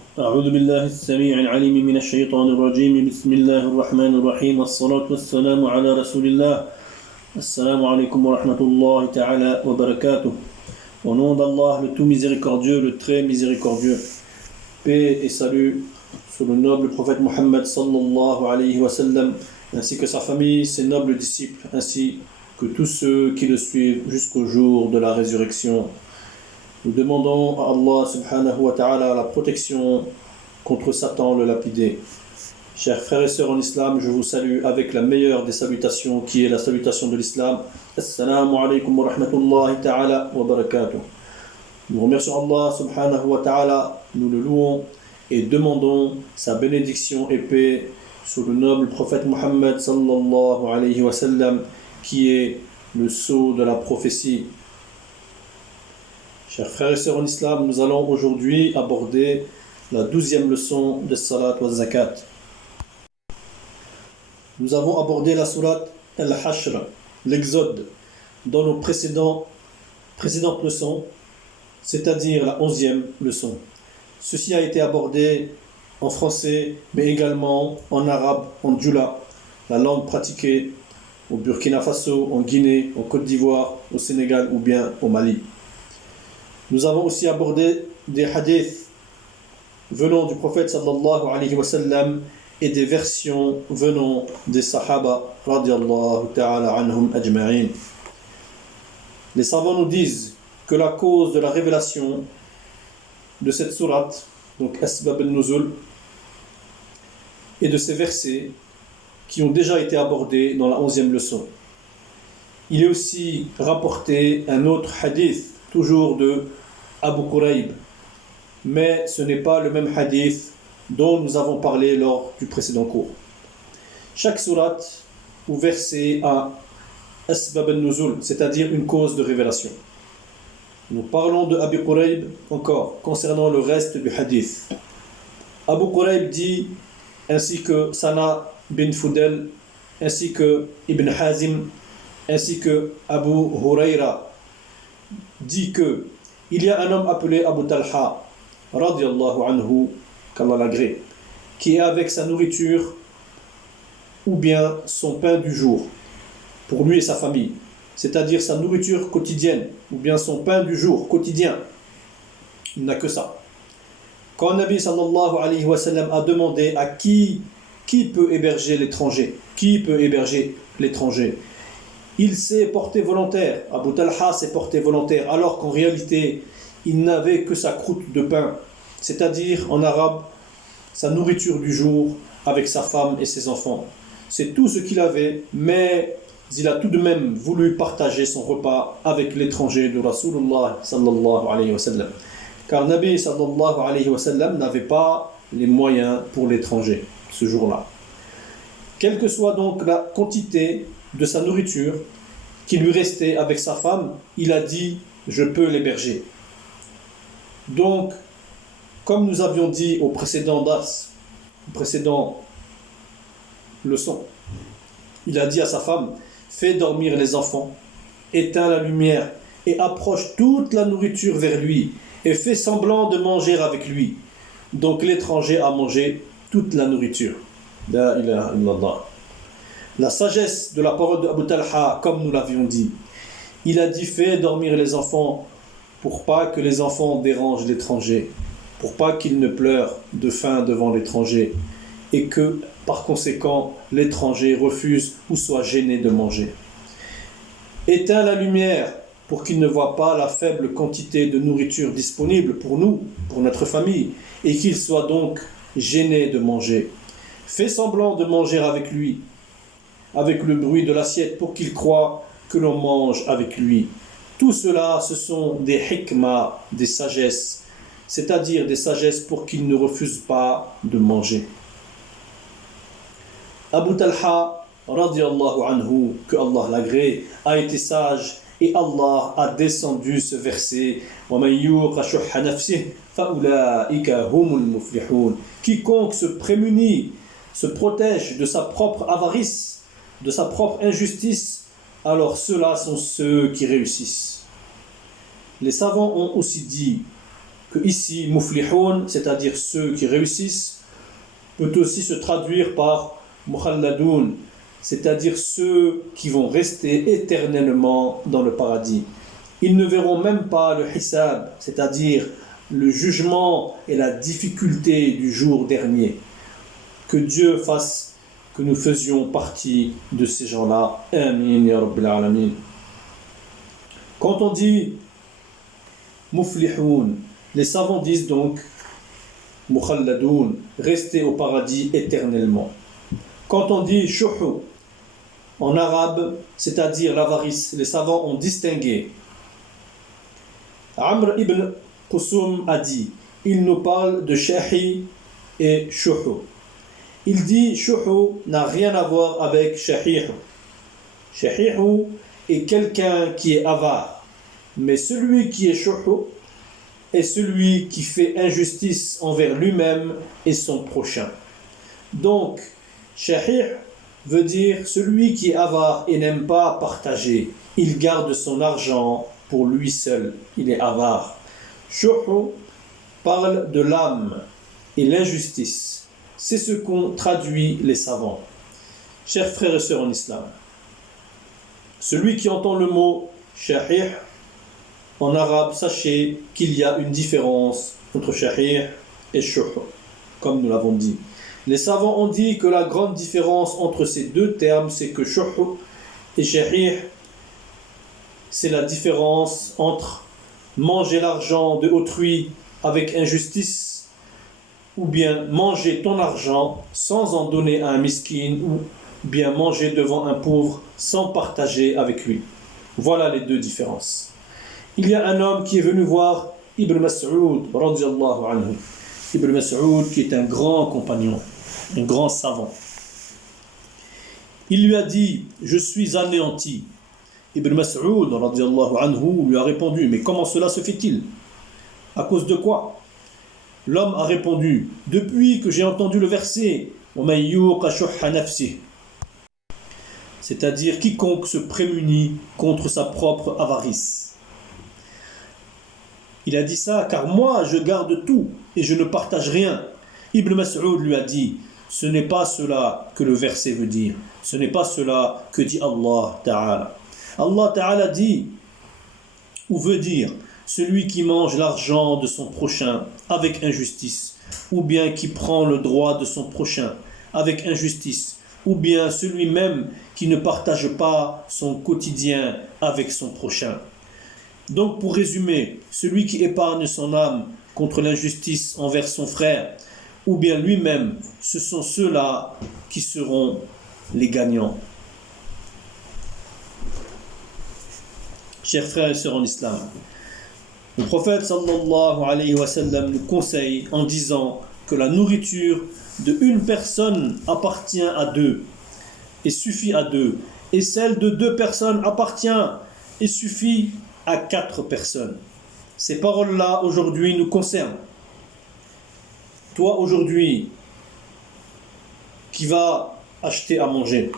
أعوذ بالله السميع العليم من الشيطان الرجيم بسم الله الرحمن الرحيم والصلاة والسلام على رسول الله السلام عليكم ورحمة الله تعالى وبركاته. Au nom d'Allah, le tout miséricordieux, le très miséricordieux. Paix et salut sur le noble prophète Mohammed sallallahu alayhi wa sallam, ainsi que sa famille, ses nobles disciples, ainsi que tous ceux qui le suivent jusqu'au jour de la résurrection. Nous demandons à Allah subhanahu wa ta'ala la protection contre Satan le lapidé. Chers frères et sœurs en islam, je vous salue avec la meilleure des salutations qui est la salutation de l'islam. Assalamu alaikum wa rahmatullahi ta'ala wa barakatuh. Nous remercions Allah subhanahu wa ta'ala, nous le louons et demandons sa bénédiction et paix sur le noble prophète Mohammed sallallahu alayhi wa sallam qui est le sceau de la prophétie. Chers frères et sœurs en islam, nous allons aujourd'hui aborder la 12e leçon de Salat wa Zakat. Nous avons abordé la sourate Al-Hashr, l'Exode, dans nos précédentes leçons, c'est-à-dire la 11e leçon. Ceci a été abordé en français, mais également en arabe, en djoula, la langue pratiquée au Burkina Faso, en Guinée, en Côte d'Ivoire, au Sénégal ou bien au Mali. Nous avons aussi abordé des hadiths venant du prophète sallallahu alayhi wa sallam et des versions venant des sahaba radiyallahu ta'ala anhum ajma'in. Les savants nous disent que la cause de la révélation de cette sourate, donc Asbab al-Nuzul, et de ces versets qui ont déjà été abordés dans la 11e leçon. Il est aussi rapporté un autre hadith, toujours de Abu Quraib, mais ce n'est pas le même hadith dont nous avons parlé lors du précédent cours. Chaque sourate ou verset a Asbab al-Nuzul, c'est-à-dire une cause de révélation. Nous parlons de Abu Quraib encore, concernant le reste du hadith. Abu Quraib dit, ainsi que Sana bin Fudel, ainsi que Ibn Hazim, ainsi que Abu Huraira, dit que il y a un homme appelé Abu Talha, radiyallahu anhu, qu'Allah l'agrée, qui est avec sa nourriture ou bien son pain du jour, pour lui et sa famille, c'est-à-dire sa nourriture quotidienne, ou bien son pain du jour quotidien. Il n'a que ça. Quand Nabi sallallahu alayhi wa sallam a demandé à qui peut héberger l'étranger, il s'est porté volontaire. Abu Talha s'est porté volontaire, alors qu'en réalité, il n'avait que sa croûte de pain, c'est-à-dire en arabe, sa nourriture du jour avec sa femme et ses enfants. C'est tout ce qu'il avait, mais il a tout de même voulu partager son repas avec l'étranger de Rasulullah sallallahu alayhi wa sallam. Car Nabi sallallahu alayhi wa sallam n'avait pas les moyens pour l'étranger ce jour-là. Quelle que soit donc la quantité de sa nourriture qui lui restait avec sa femme, il a dit « je peux l'héberger ». Donc, comme nous avions dit au précédent leçon, il a dit à sa femme « fais dormir les enfants, éteins la lumière et approche toute la nourriture vers lui et fais semblant de manger avec lui ». Donc l'étranger a mangé toute la nourriture. La ilaha illallah. La sagesse de la parole d'Abu Talha, comme nous l'avions dit, il a dit fais dormir les enfants pour pas que les enfants dérangent l'étranger, pour pas qu'ils ne pleurent de faim devant l'étranger et que par conséquent l'étranger refuse ou soit gêné de manger. Éteins la lumière pour qu'il ne voit pas la faible quantité de nourriture disponible pour nous, pour notre famille, et qu'il soit donc gêné de manger. Fais semblant de manger avec lui, avec le bruit de l'assiette pour qu'il croie que l'on mange avec lui. Tout cela, ce sont des hikmah, des sagesses, c'est-à-dire des sagesses pour qu'il ne refuse pas de manger. Abu Talha, radiyallahu anhu, que Allah l'agrée, a été sage et Allah a descendu ce verset وَمَنْ يُوقَ شُحَّ نَفْسِهِ فَأُولَٰئِكَ هُمُ الْمُفْلِحُونَ. Quiconque se prémunit, se protège de sa propre avarice, de sa propre injustice, alors ceux-là sont ceux qui réussissent. Les savants ont aussi dit que ici, muflihun, c'est-à-dire ceux qui réussissent, peut aussi se traduire par mukhalladun, c'est-à-dire ceux qui vont rester éternellement dans le paradis. Ils ne verront même pas le hisab, c'est-à-dire le jugement et la difficulté du jour dernier. Que Dieu fasse que nous faisions partie de ces gens-là. Amin ya Rabbil Alamin. Quand on dit muflihun, les savants disent donc mukhalladoun, rester au paradis éternellement. Quand on dit shuhu, en arabe, c'est-à-dire l'avarice, les savants ont distingué. Amr ibn Qusum a dit, il nous parle de shahi et shuhu. Il dit shuhu n'a rien à voir avec shahihu. Shahihu est quelqu'un qui est avare, mais celui qui est shuhu est celui qui fait injustice envers lui-même et son prochain. Donc, shahih veut dire celui qui est avare et n'aime pas partager. Il garde son argent pour lui seul. Il est avare. Shuhu parle de l'âme et l'injustice. C'est ce qu'ont traduit les savants. Chers frères et sœurs en islam, celui qui entend le mot shahih en arabe, sachez qu'il y a une différence entre shahih et shuh, comme nous l'avons dit. Les savants ont dit que la grande différence entre ces deux termes, c'est que shuh et shahih, c'est la différence entre manger l'argent de autrui avec injustice ou bien manger ton argent sans en donner à un miskin ou bien manger devant un pauvre sans partager avec lui. Voilà les deux différences. Il y a un homme qui est venu voir Ibn Mas'ud, radiyallahu anhu. Ibn Mas'ud qui est un grand compagnon, un grand savant. Il lui a dit, je suis anéanti. Ibn Mas'ud, radiyallahu anhu, lui a répondu, mais comment cela se fait-il? À cause de quoi? L'homme a répondu, depuis que j'ai entendu le verset, c'est-à-dire quiconque se prémunit contre sa propre avarice. Il a dit ça car moi je garde tout et je ne partage rien. Ibn Mas'ud lui a dit, ce n'est pas cela que le verset veut dire. Ce n'est pas cela que dit Allah Ta'ala. Allah Ta'ala dit, ou veut dire, celui qui mange l'argent de son prochain avec injustice, ou bien qui prend le droit de son prochain avec injustice, ou bien celui même qui ne partage pas son quotidien avec son prochain. Donc pour résumer, celui qui épargne son âme contre l'injustice envers son frère, ou bien lui-même, ce sont ceux-là qui seront les gagnants. Chers frères et sœurs en islam, le prophète sallallahu alayhi wa sallam nous conseille en disant que la nourriture de une personne appartient à deux et suffit à deux, et celle de deux personnes appartient et suffit à 4 personnes. Ces paroles-là aujourd'hui nous concernent. Toi aujourd'hui qui vas acheter à manger.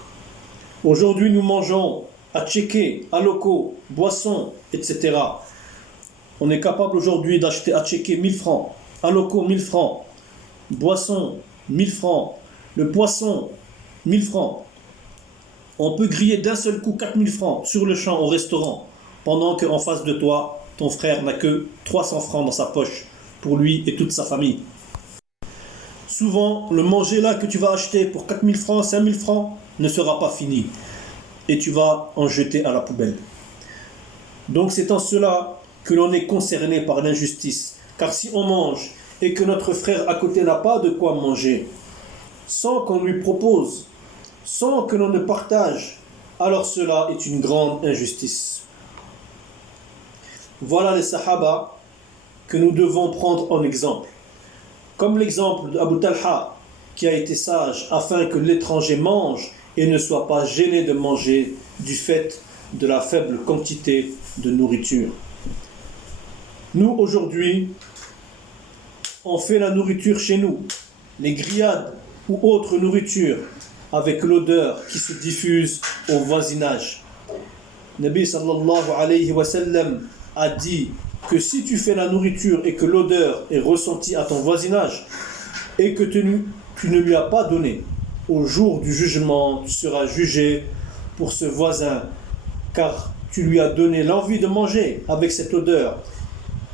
Aujourd'hui nous mangeons à checker, à locaux, boissons, etc. On est capable aujourd'hui d'acheter à checker 1000 francs, à locaux 1000 francs, boissons 1000 francs, le poisson 1000 francs. On peut griller d'un seul coup 4000 francs sur le champ au restaurant, pendant qu'en face de toi, ton frère n'a que 300 francs dans sa poche, pour lui et toute sa famille. Souvent, le manger là que tu vas acheter pour 4000 francs, 5000 francs, ne sera pas fini. Et tu vas en jeter à la poubelle. Donc c'est en cela que l'on est concerné par l'injustice. Car si on mange et que notre frère à côté n'a pas de quoi manger, sans qu'on lui propose, sans que l'on ne partage, alors cela est une grande injustice. Voilà les Sahaba que nous devons prendre en exemple. Comme l'exemple d'Abu Talha, qui a été sage afin que l'étranger mange et ne soit pas gêné de manger du fait de la faible quantité de nourriture. Nous, aujourd'hui, on fait la nourriture chez nous, les grillades ou autres nourritures, avec l'odeur qui se diffuse au voisinage. Nabi sallallahu alayhi wa sallam a dit que si tu fais la nourriture et que l'odeur est ressentie à ton voisinage et que tu ne lui as pas donné, au jour du jugement, tu seras jugé pour ce voisin, car tu lui as donné l'envie de manger avec cette odeur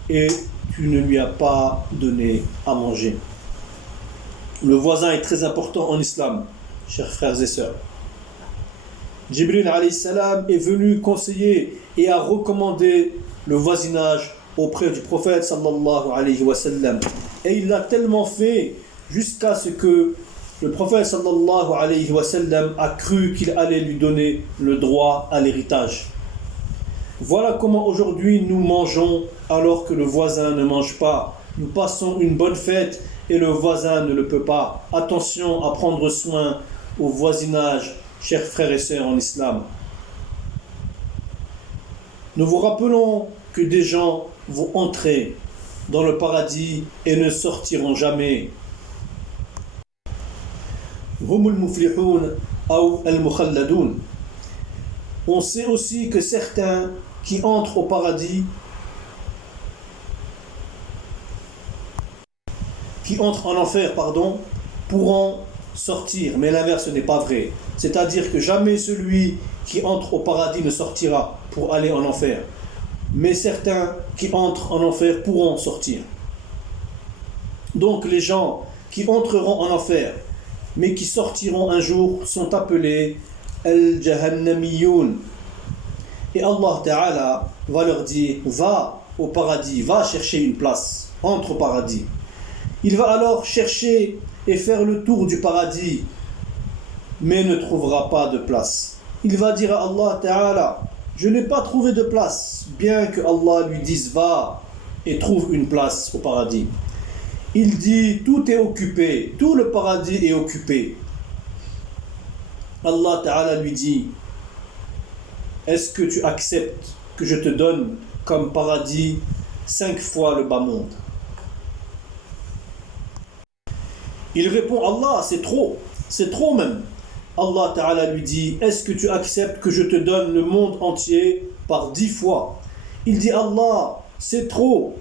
et tu ne lui as pas donné à manger. Le voisin est très important en islam, chers frères et sœurs. Jibril alayhi salam est venu conseiller et a recommandé le voisinage auprès du prophète sallallahu alayhi wa sallam. Et il l'a tellement fait jusqu'à ce que le prophète sallallahu alayhi wa sallam a cru qu'il allait lui donner le droit à l'héritage. Voilà comment aujourd'hui nous mangeons alors que le voisin ne mange pas. Nous passons une bonne fête et le voisin ne le peut pas. Attention à prendre soin au voisinage, chers frères et sœurs en islam. Nous vous rappelons que des gens vont entrer dans le paradis et ne sortiront jamais. Humul muflihun ou al-mukhalladun. On sait aussi que certains qui entrent au paradis, qui entrent en enfer, pourront sortir. Mais l'inverse n'est pas vrai. C'est-à-dire que jamais celui qui entre au paradis ne sortira pour aller en enfer. Mais certains qui entrent en enfer pourront sortir. Donc les gens qui entreront en enfer, mais qui sortiront un jour, sont appelés Al-Jahannamiyoun. Et Allah Ta'ala va leur dire, va au paradis, va chercher une place, entre au paradis. Il va alors chercher et faire le tour du paradis, mais ne trouvera pas de place. Il va dire à Allah Ta'ala, je n'ai pas trouvé de place, bien que Allah lui dise, va et trouve une place au paradis. Il dit, tout est occupé, tout le paradis est occupé. Allah Ta'ala lui dit, est-ce que tu acceptes que je te donne comme paradis 5 fois le bas monde? Il répond, Allah, c'est trop même. Allah Ta'ala lui dit, est-ce que tu acceptes que je te donne le monde entier par 10 fois? Il dit, Allah, c'est trop,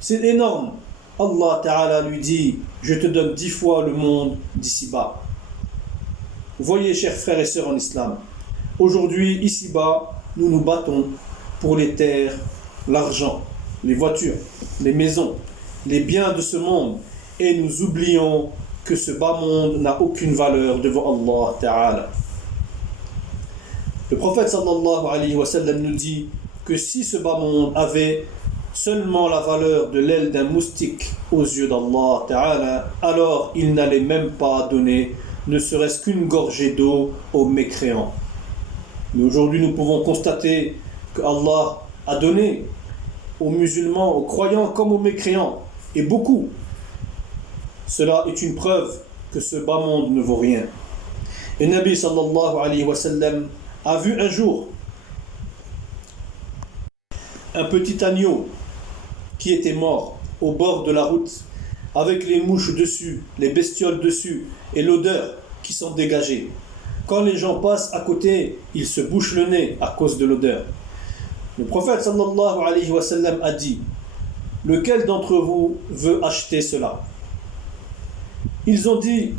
c'est énorme. Allah Ta'ala lui dit, je te donne 10 fois le monde d'ici-bas. Voyez, chers frères et sœurs en islam, aujourd'hui, ici-bas, nous nous battons pour les terres, l'argent, les voitures, les maisons, les biens de ce monde, et nous oublions que ce bas monde n'a aucune valeur devant Allah Ta'ala. Le prophète sallallahu alayhi wa sallam nous dit que si ce bas monde avait seulement la valeur de l'aile d'un moustique aux yeux d'Allah Ta'ala, alors il n'allait même pas donner ne serait-ce qu'une gorgée d'eau aux mécréants. Mais aujourd'hui nous pouvons constater que Allah a donné aux musulmans, aux croyants comme aux mécréants, et beaucoup. Cela est une preuve que ce bas monde ne vaut rien. Et Nabi sallallahu alayhi wa sallam a vu un jour un petit agneau qui était mort au bord de la route avec les mouches dessus, les bestioles dessus et l'odeur qui s'en dégageait. Quand les gens passent à côté, ils se bouchent le nez à cause de l'odeur. Le prophète sallallahu alayhi wa sallam a dit, lequel d'entre vous veut acheter cela? Ils ont dit,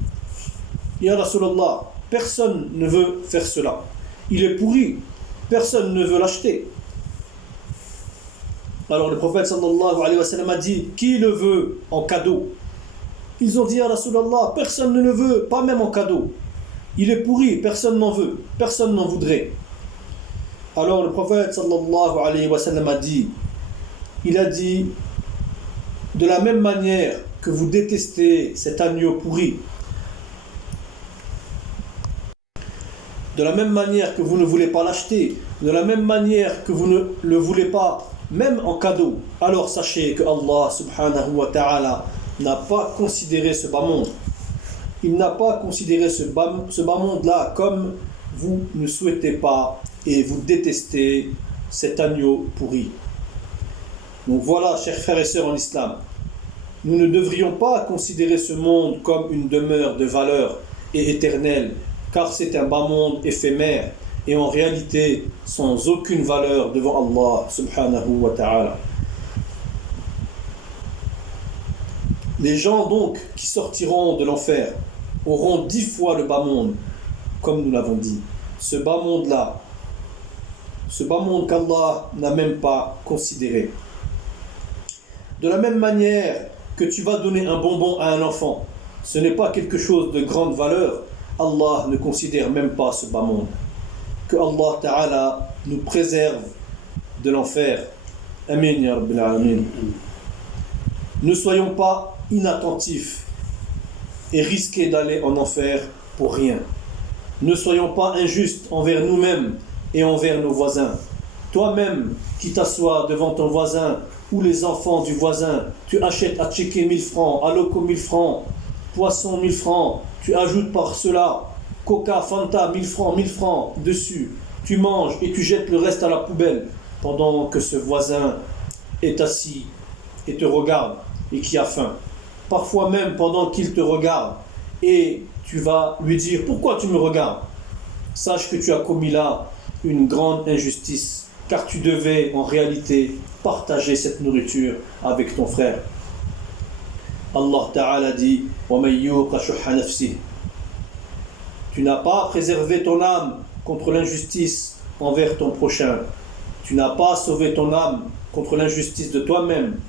Ya Rasulallah, personne ne veut faire cela. Il est pourri, personne ne veut l'acheter. Alors le prophète sallallahu alayhi wa sallam a dit, qui le veut en cadeau? Ils ont dit, Ya Rasulallah, personne ne le veut, pas même en cadeau. Il est pourri, personne n'en veut, personne n'en voudrait. Alors le prophète sallallahu alayhi wa sallam a dit, il a dit, de la même manière que vous détestez cet agneau pourri, de la même manière que vous ne voulez pas l'acheter, de la même manière que vous ne le voulez pas, même en cadeau, alors sachez que Allah subhanahu wa ta'ala n'a pas considéré ce bas monde. Il n'a pas considéré ce bas monde-là comme vous ne souhaitez pas et vous détestez cet agneau pourri. Donc voilà, chers frères et sœurs en islam, nous ne devrions pas considérer ce monde comme une demeure de valeur et éternelle, car c'est un bas monde éphémère et en réalité sans aucune valeur devant Allah subhanahu wa ta'ala. Les gens donc qui sortiront de l'enfer auront 10 fois le bas monde, comme nous l'avons dit. Ce bas monde-là, ce bas monde qu'Allah n'a même pas considéré. De la même manière que tu vas donner un bonbon à un enfant, ce n'est pas quelque chose de grande valeur, Allah ne considère même pas ce bas monde. Que Allah Ta'ala nous préserve de l'enfer. Amin ya Rabbil Alamin. Ne soyons pas inattentifs et risqués d'aller en enfer pour rien. Ne soyons pas injustes envers nous-mêmes et envers nos voisins. Toi-même qui t'assois devant ton voisin ou les enfants du voisin, tu achètes à checker 1000 francs, à loco 1000 francs, poisson 1000 francs, tu ajoutes par cela Coca, Fanta 1000 francs dessus. Tu manges et tu jettes le reste à la poubelle pendant que ce voisin est assis et te regarde et qui a faim. Parfois même pendant qu'il te regarde et tu vas lui dire pourquoi tu me regardes. Sache que tu as commis là une grande injustice car tu devais en réalité partager cette nourriture avec ton frère. Allah Ta'ala dit وَمَنْ يُوقَ شُحَّ نَفْسِهِ. Tu n'as pas préservé ton âme contre l'injustice envers ton prochain. Tu n'as pas sauvé ton âme contre l'injustice de toi-même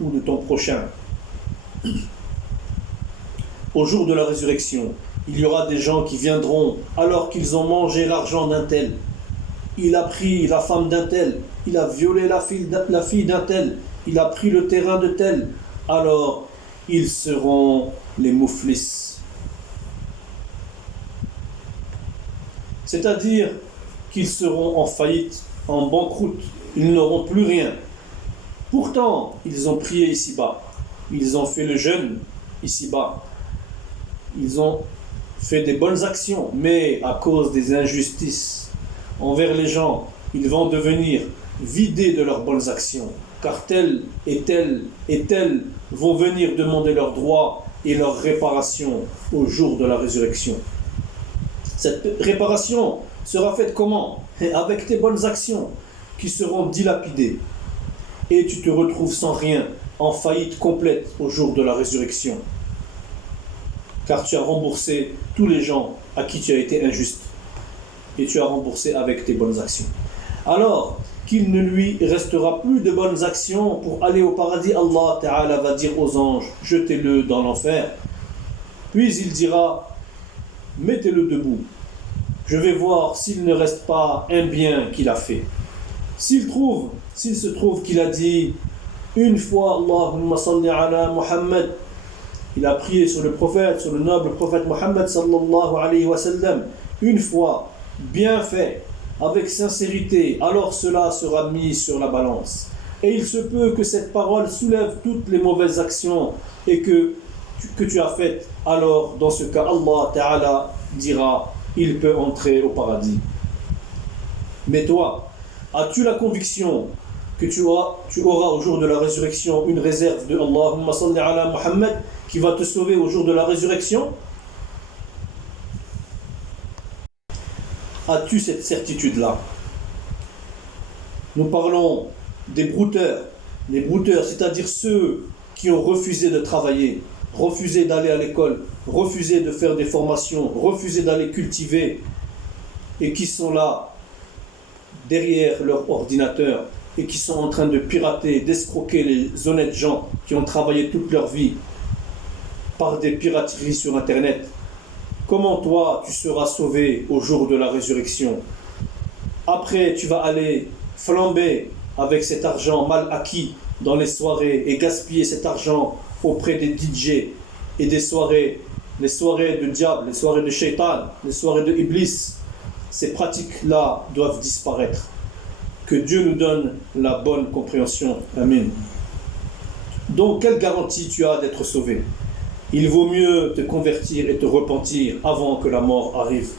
ou de ton prochain. Au jour de la résurrection, il y aura des gens qui viendront alors qu'ils ont mangé l'argent d'un tel. Il a pris la femme d'un tel, il a violé la fille d'un tel, il a pris le terrain de tel. Alors, ils seront les mouflis. C'est-à-dire qu'ils seront en faillite, en banqueroute, ils n'auront plus rien. Pourtant, ils ont prié ici-bas, ils ont fait le jeûne ici-bas, ils ont fait des bonnes actions, mais à cause des injustices envers les gens, ils vont devenir vidés de leurs bonnes actions, car tels et tels et tels vont venir demander leurs droits et leur réparation au jour de la résurrection. Cette réparation sera faite comment? Avec tes bonnes actions qui seront dilapidées. Et tu te retrouves sans rien, en faillite complète au jour de la résurrection. Car tu as remboursé tous les gens à qui tu as été injuste. Et tu as remboursé avec tes bonnes actions. Alors qu'il ne lui restera plus de bonnes actions pour aller au paradis, Allah Ta'ala va dire aux anges, jetez-le dans l'enfer. Puis il dira, mettez-le debout. Je vais voir s'il ne reste pas un bien qu'il a fait. S'il se trouve qu'il a dit une fois Allahumma salli ala Muhammad, il a prié sur le prophète, sur le noble prophète Muhammad sallallahu alayhi wa sallam, une fois, bien fait, avec sincérité, alors cela sera mis sur la balance. Et il se peut que cette parole soulève toutes les mauvaises actions et que tu as faites. Alors, dans ce cas, Allah Ta'ala dira, il peut entrer au paradis. Mais toi, as-tu la conviction que tu auras au jour de la résurrection une réserve de Allahumma salli ala Muhammad qui va te sauver au jour de la résurrection? As-tu cette certitude-là? Nous parlons des brouteurs. Les brouteurs, c'est-à-dire ceux qui ont refusé de travailler, refusé d'aller à l'école, refusé de faire des formations, refusé d'aller cultiver et qui sont là derrière leur ordinateur et qui sont en train de pirater, d'escroquer les honnêtes gens qui ont travaillé toute leur vie par des pirateries sur Internet. Comment toi tu seras sauvé au jour de la résurrection? Après tu vas aller flamber avec cet argent mal acquis dans les soirées et gaspiller cet argent auprès des DJ et des soirées, les soirées de diable, les soirées de shaitan, les soirées de iblis. Ces pratiques-là doivent disparaître. Que Dieu nous donne la bonne compréhension. Amen. Donc, quelle garantie tu as d'être sauvé? Il vaut mieux te convertir et te repentir avant que la mort arrive.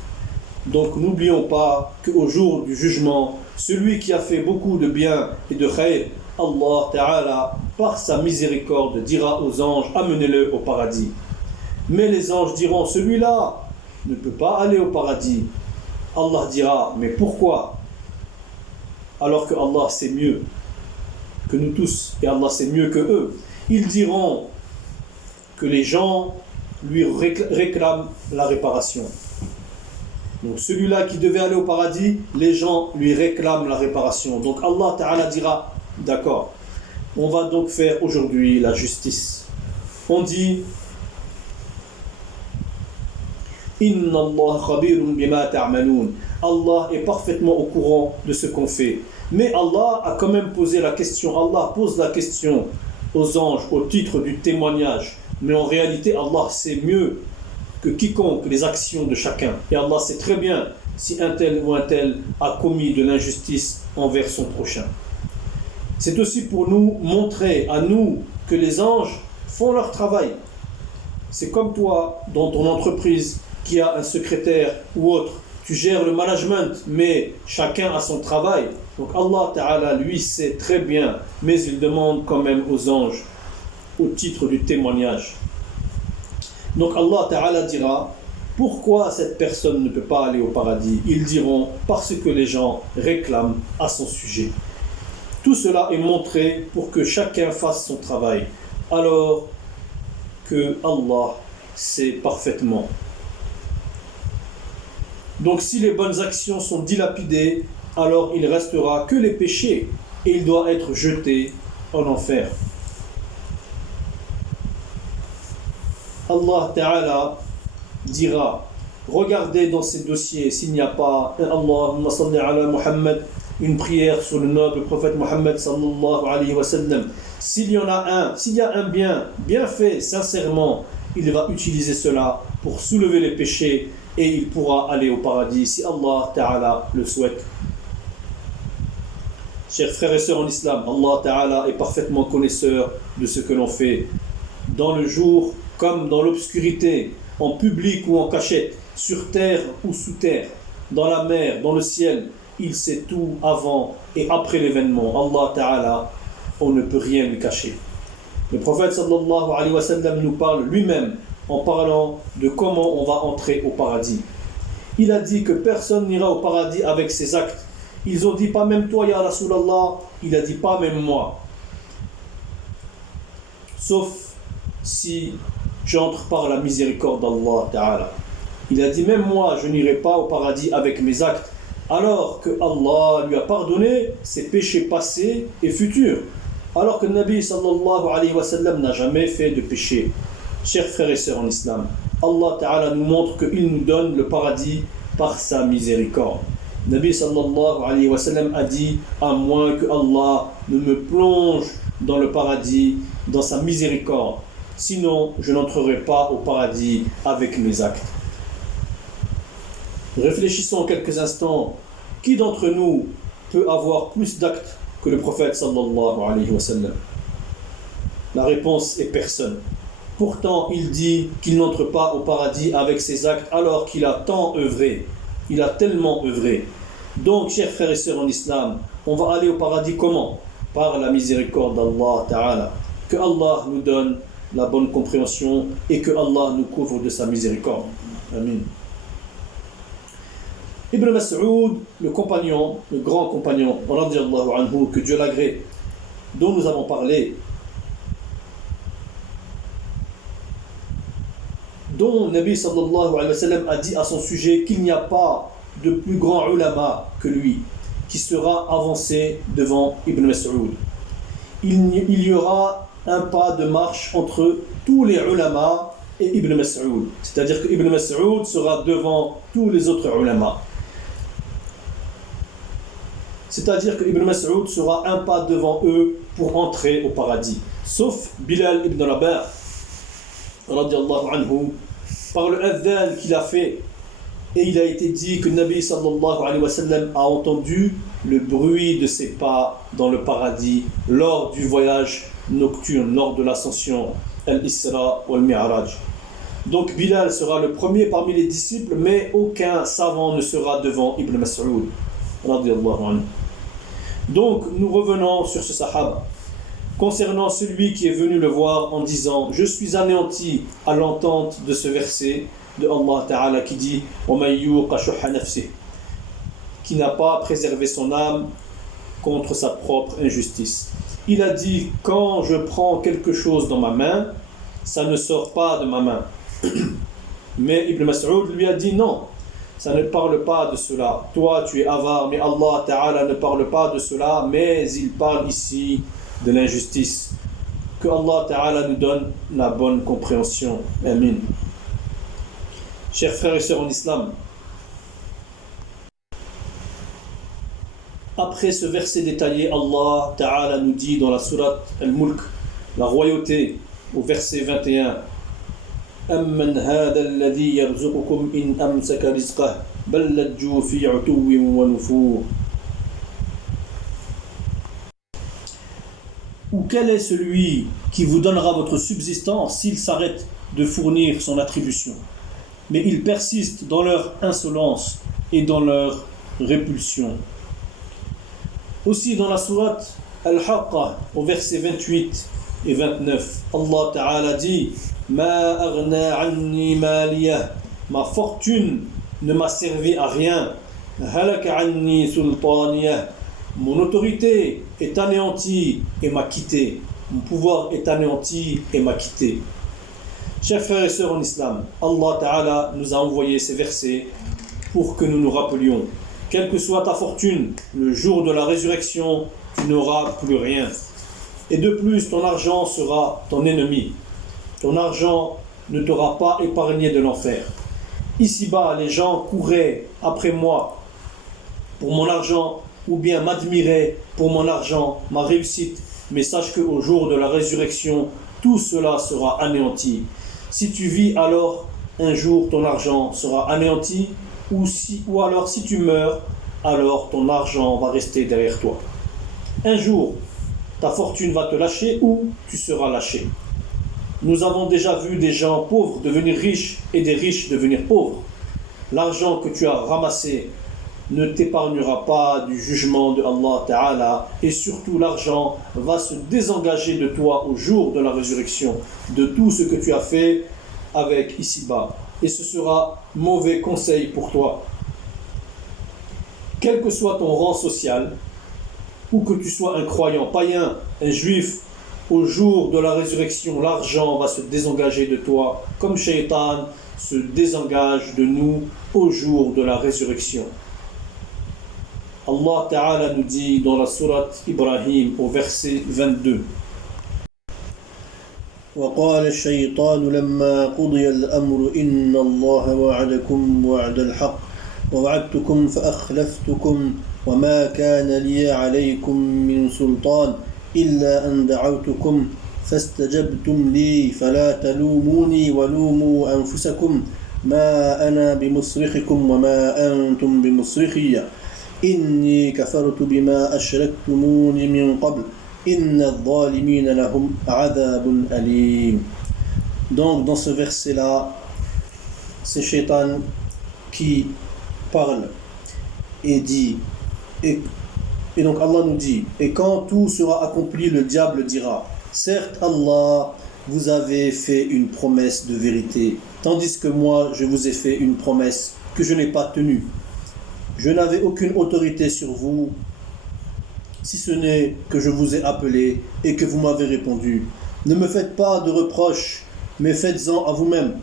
Donc, n'oublions pas qu'au jour du jugement, celui qui a fait beaucoup de bien et de khayr, Allah Ta'ala, par sa miséricorde, dira aux anges, amenez-le au paradis. Mais les anges diront, celui-là ne peut pas aller au paradis. Allah dira, mais pourquoi? Alors que Allah sait mieux que nous tous, et Allah sait mieux que eux. Ils diront, que les gens lui réclament la réparation. Donc celui-là qui devait aller au paradis, les gens lui réclament la réparation. Donc Allah Ta'ala dira, d'accord, on va donc faire aujourd'hui la justice. On dit, Inna Allah khabirun bima ta'malun. Allah est parfaitement au courant de ce qu'on fait. Mais Allah a quand même posé la question. Allah pose la question aux anges au titre du témoignage. Mais en réalité, Allah sait mieux que quiconque les actions de chacun. Et Allah sait très bien si un tel ou un tel a commis de l'injustice envers son prochain. C'est aussi pour nous montrer à nous que les anges font leur travail. C'est comme toi, dans ton entreprise, qui a un secrétaire ou autre. Tu gères le management, mais chacun a son travail. Donc Allah Ta'ala, lui, sait très bien, mais il demande quand même aux anges, au titre du témoignage. Donc Allah Ta'ala dira, pourquoi cette personne ne peut pas aller au paradis? Ils diront, parce que les gens réclament à son sujet. Tout cela est montré pour que chacun fasse son travail, alors que Allah sait parfaitement. Donc si les bonnes actions sont dilapidées, alors il ne restera que les péchés et il doit être jeté en enfer. Allah Ta'ala dira, regardez dans ces dossiers s'il n'y a pas Allahumma salli ala Muhammad, une prière sur le noble prophète Muhammad sallallahu alayhi wa sallam. S'il y a un bien fait sincèrement, il va utiliser cela pour soulever les péchés et il pourra aller au paradis si Allah Ta'ala le souhaite. Chers frères et sœurs en islam, Allah Ta'ala est parfaitement connaisseur de ce que l'on fait dans le jour comme dans l'obscurité, en public ou en cachette, sur terre ou sous terre, dans la mer, dans le ciel. Il sait tout avant et après l'événement. Allah Ta'ala, on ne peut rien lui cacher. Le prophète sallallahu alayhi wa sallam nous parle lui-même en parlant de comment on va entrer au paradis. Il a dit que personne n'ira au paradis avec ses actes. Ils ont dit pas même toi ya Rasulallah, il a dit pas même moi. Sauf si j'entre par la miséricorde d'Allah Ta'ala. Il a dit même moi je n'irai pas au paradis avec mes actes, alors que Allah lui a pardonné ses péchés passés et futurs, alors que le Nabi sallallahu alayhi wa sallam n'a jamais fait de péché. Chers frères et sœurs en islam, Allah Ta'ala nous montre qu'il nous donne le paradis par sa miséricorde. Nabi sallallahu alayhi wa sallam a dit, à moins que Allah ne me plonge dans le paradis, dans sa miséricorde, sinon je n'entrerai pas au paradis avec mes actes. Réfléchissons quelques instants, qui d'entre nous peut avoir plus d'actes que le prophète sallallahu alayhi wa sallam? La réponse est personne. Pourtant, il dit qu'il n'entre pas au paradis avec ses actes alors qu'il a tant œuvré. Il a tellement œuvré. Donc, chers frères et sœurs en islam, on va aller au paradis comment? Par la miséricorde d'Allah Ta'ala. Que Allah nous donne la bonne compréhension et que Allah nous couvre de sa miséricorde. Amin. Ibn Mas'ud, le compagnon, le grand compagnon, radiyallahu anhu, que Dieu l'agrée, dont nous avons parlé, dont Nabi sallallahu alayhi wa sallam a dit à son sujet qu'il n'y a pas de plus grand ulama que lui, qui sera avancé devant Ibn Mas'ud. Il y aura un pas de marche entre tous les ulama et Ibn Mas'ud. C'est-à-dire que Ibn Mas'ud sera devant tous les autres ulama. C'est-à-dire que Ibn Mas'ud sera un pas devant eux pour entrer au paradis. Sauf Bilal ibn Rabah, radiyallahu anhu, par le adhan qu'il a fait. Et il a été dit que Nabi sallallahu alayhi wa sallam a entendu le bruit de ses pas dans le paradis lors du voyage nocturne, lors de l'ascension, Al-Isra ou Al-Mi'raj. Donc Bilal sera le premier parmi les disciples, mais aucun savant ne sera devant Ibn Mas'ud, radiyallahu anhu. Donc nous revenons sur ce sahaba. Concernant celui qui est venu le voir en disant « Je suis anéanti » à l'entente de ce verset de Allah Ta'ala qui dit « وَمَنْ يُوقَ شُحَّ نَفْسِهِ » qui n'a pas préservé son âme contre sa propre injustice. Il a dit « Quand je prends quelque chose dans ma main, ça ne sort pas de ma main. Mais Ibn Mas'ud lui a dit non, ça ne parle pas de cela. Toi tu es avare, mais Allah Ta'ala ne parle pas de cela, mais il parle ici de l'injustice. Que Allah Ta'ala nous donne la bonne compréhension. Amin. Chers frères et sœurs en islam, après ce verset détaillé, Allah Ta'ala nous dit dans la sourate Al-Mulk, la royauté, au verset 21, أَمَّنْ هَذَا الَّذِي يَرْزُقُكُمْ إِنْ أَمْسَكَ رِزْقَهُ بَلْ لَجُّوا فِي عُتُوٍّ وَنُفُورٍ. Ou quel est celui qui vous donnera votre subsistance s'il s'arrête de fournir son attribution? Mais ils persistent dans leur insolence et dans leur répulsion. Aussi dans la sourate Al-Haqqa, au verset 28 et 29, Allah Ta'ala dit Ma aghna anni maliyah, ma fortune ne m'a servi à rien. Halaka anni sultaniyah, mon autorité est anéantie et m'a quitté. Mon pouvoir est anéanti et m'a quitté. Chers frères et sœurs en islam, Allah Ta'ala nous a envoyé ces versets pour que nous nous rappelions. Quelle que soit ta fortune, le jour de la résurrection, tu n'auras plus rien. Et de plus, ton argent sera ton ennemi. Ton argent ne t'aura pas épargné de l'enfer. Ici-bas, les gens couraient après moi pour mon argent, ou bien m'admiraient pour mon argent, ma réussite. Mais sache qu'au jour de la résurrection, tout cela sera anéanti. Si tu vis alors, un jour ton argent sera anéanti, ou alors si tu meurs, alors ton argent va rester derrière toi. Un jour, ta fortune va te lâcher ou tu seras lâché. Nous avons déjà vu des gens pauvres devenir riches et des riches devenir pauvres. L'argent que tu as ramassé ne t'épargnera pas du jugement de Allah Ta'ala, et surtout l'argent va se désengager de toi au jour de la résurrection, de tout ce que tu as fait avec ici-bas. Et ce sera mauvais conseil pour toi. Quel que soit ton rang social, ou que tu sois un croyant païen, un juif, au jour de la résurrection, l'argent va se désengager de toi, comme Shaitan se désengage de nous au jour de la résurrection. Allah Ta'ala nous dit dans la sourate Ibrahim au verset 22. وقال الشيطان لما قضي الأمر إن الله وعدكم وعد الحق ووعدتكم فأخلفتكم وما كان لي عليكم من سلطان إلا أن دعوتكم فاستجبتم لي فلا تلوموني ولوموا أنفسكم ما أنا بمصرخكم وما أنتم بمصرخي إني كفرت بما أشركتمون من قبل إن الظالمين لهم عذاب أليم. Donc dans ce verset-là, c'est Shaitan qui parle et dit, et donc Allah nous dit, et quand tout sera accompli, le diable dira, certes Allah, vous avez fait une promesse de vérité, tandis que moi je vous ai fait une promesse que je n'ai pas tenue. Je n'avais aucune autorité sur vous, si ce n'est que je vous ai appelé et que vous m'avez répondu. Ne me faites pas de reproches, mais faites-en à vous-même.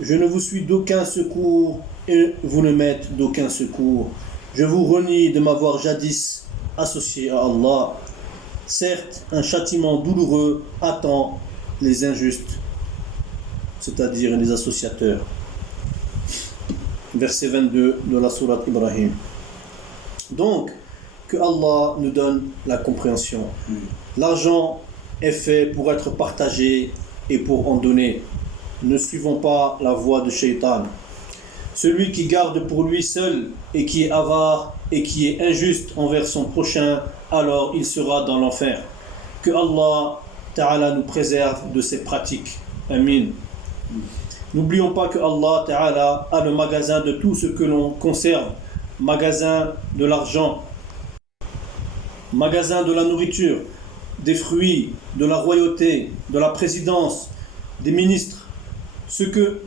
Je ne vous suis d'aucun secours et vous ne m'êtes d'aucun secours. Je vous renie de m'avoir jadis associé à Allah. Certes, un châtiment douloureux attend les injustes, c'est-à-dire les associateurs. Verset 22 de la sourate Ibrahim. Donc, que Allah nous donne la compréhension. L'argent est fait pour être partagé et pour en donner. Ne suivons pas la voie de Shaitan. Celui qui garde pour lui seul et qui est avare et qui est injuste envers son prochain, alors il sera dans l'enfer. Que Allah Ta'ala nous préserve de ces pratiques. Amin. N'oublions pas que Allah Ta'ala a le magasin de tout ce que l'on conserve, magasin de l'argent, magasin de la nourriture, des fruits, de la royauté, de la présidence, des ministres. Ce que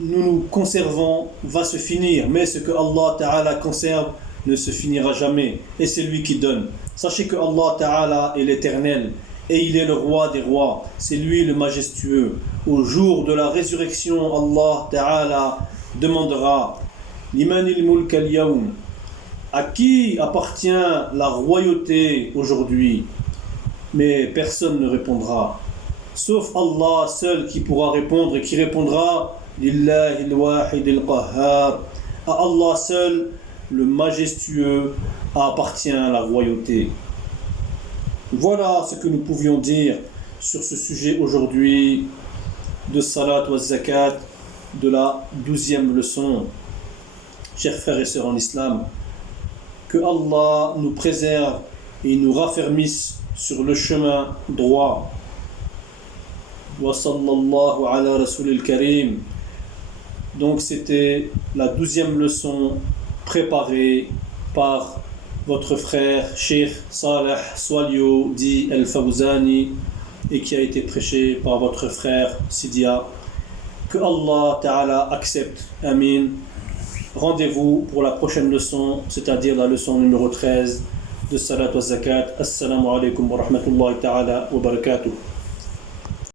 nous conservons va se finir, mais ce que Allah Ta'ala conserve ne se finira jamais, et c'est lui qui donne. Sachez que Allah Ta'ala est l'éternel, et il est le roi des rois, c'est lui le majestueux. Au jour de la résurrection, Allah Ta'ala demandera Limanil mulk al-yawm, à qui appartient la royauté aujourd'hui? Mais personne ne répondra, sauf Allah seul qui pourra répondre et qui répondra Lillahi al-wahid al-qahhar, à Allah seul, le majestueux, appartient la royauté. Voilà ce que nous pouvions dire sur ce sujet aujourd'hui de Salat wa Zakat, de la 12e leçon. Chers frères et sœurs en islam, que Allah nous préserve et nous raffermisse sur le chemin droit. Wa sallallahu ala rasulil karim. Donc c'était la 12e leçon préparée par votre frère Cheikh Saleh Swalio dit El Fawzani et qui a été prêché par votre frère Sidia. Que Allah Ta'ala accepte. Amin. Rendez-vous pour la prochaine leçon, c'est-à-dire la leçon numéro 13 de Salat wa Zakat. Assalamu alaikum wa rahmatullahi ta'ala wa barakatuh.